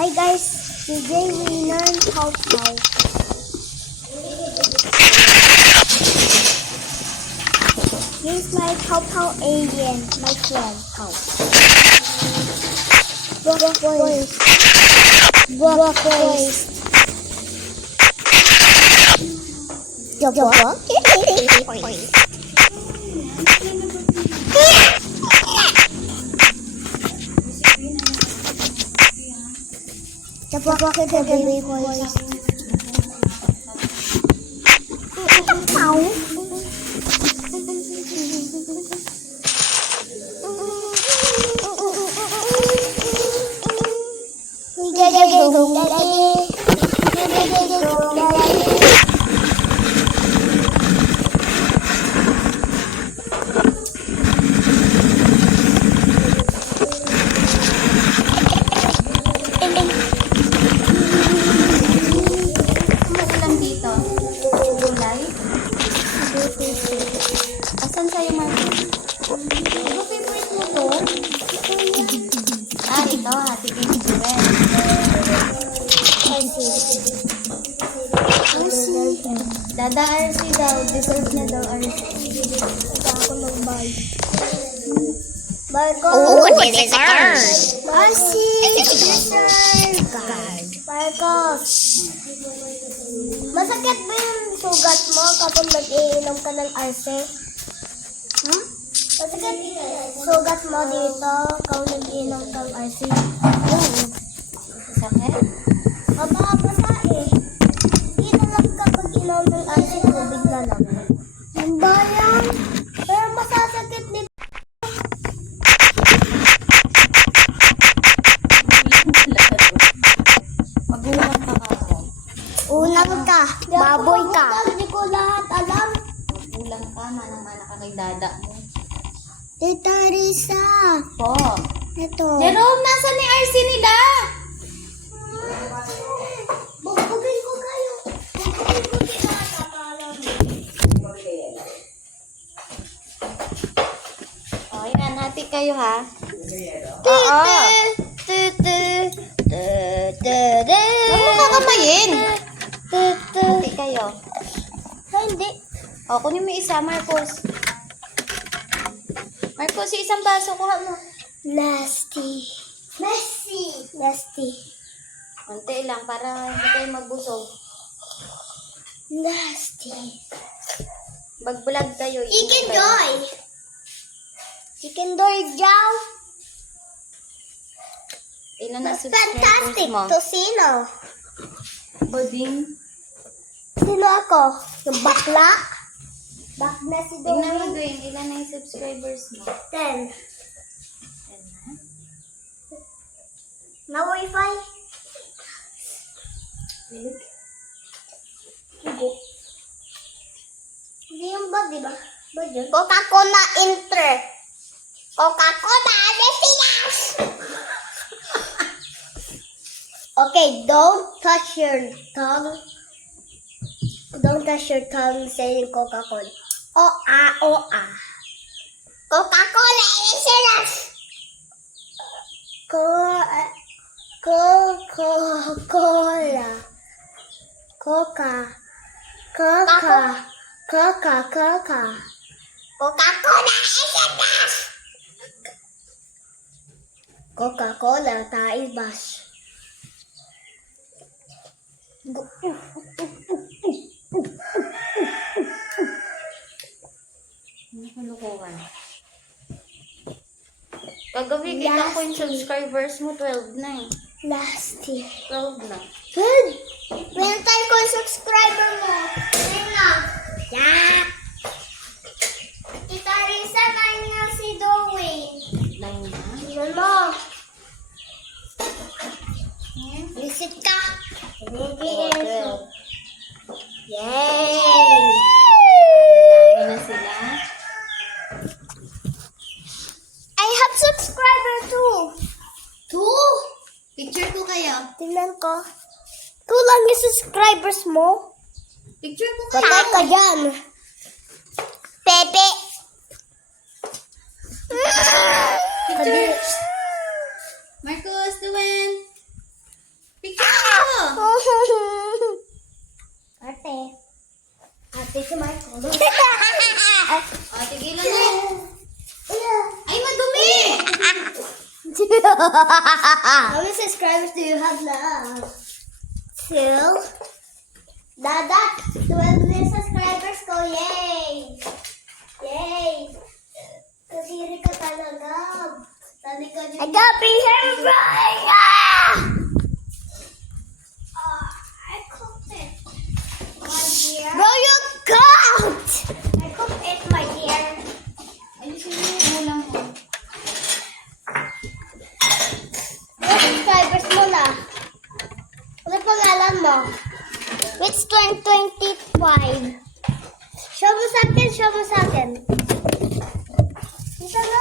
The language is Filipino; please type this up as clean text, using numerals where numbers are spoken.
Hi guys, today we learn how. Here's my Pow alien, my friend. How? Voice. The baby voice. Asan sa'yo, Marco? Ano favorite mo to? Ito. Hati din si Joel. Dada RC daw. Deserve na daw RC. Ako mag-buy. Marco. This is a card. RC. Card. Marcos. Masakit ba yung sugat mo kapag nag-iinom ka ng RC? Masakit sugat mo dito kapag nag-iinom ka ng RC? Sakit? Mababasa eh. Hindi na lang kapag inom ng RC, tubig na lang. Ang bayan. Pero masasakit din. Magulang pa ako. Unang ka. Baboy ka. Hindi ko lahat alam. Magulang ka. Manang-mana ka kay dada mo. Tita Risa. Po. Ito. Jerome, nasa ni RC nila? Bugin ko kayo. Bugin ko sila. O, yan. Hati kayo, ha? Huwag mo kakamayin. Hati kayo. Hindi. O, kunin mo isa, Marcos. Marcos, isang baso. Kuha mo. Nasty. Konti lang para hindi kayo magbusog. Nasty. Mag-vlog kayo. Chicken Doy. Chicken Doy Jow. Ilan na subscribers Fantastic. mo? Tosino. Buding. Sino ako? Yung bakla? Bakla si Tingnan mo, Doy. Dwayne. Ilan na yung subscribers mo? 10. Yan na. Na wifi? Hindi yung bag, di ba? Bag yun? Coca-Cola Inter. Coca-Cola Pilipinas. Okay, don't touch your tongue. Don't touch your tongue saying Coca-Cola. O-A. Coca-Cola Pilipinas. Coca-Cola. Coca-Cola Pilipinas. Coca-Cola Taibas. Nakulukuhan. Kagabi, kita ko yung subscribers mo. 12 na eh. Lasty. 12 na. Good. Meron ko yung subscriber mo. Ayun na. Yeah. Tita Risa, kain na si Dwayne. 9 na. Tignan mo. Visit ka. Oh, 12. Yay! Dadami na sila. I have subscriber too. 2? Picture ko kayo. Tingnan ko. 2 lang yung subscribers mo. Picture ko kayo. Patay ka dyan. Pepe. Picture. Marcos, Duwen. O, tigilan na. Ay, madumi! How many subscribers do you have now? 2. Dada, 12 na subscribers ko. Yay! Yay! Kasiri ka talaga. Talika niyo. I got big hair right! I cooked it. My dear. Bro, you cooked! I cooked it, my dear. Ayusin mo yung ulam ko. Subscribers mo na. Ano pangalan mo? Which 2025? Show mo sa akin, show mo sa akin. Ito na.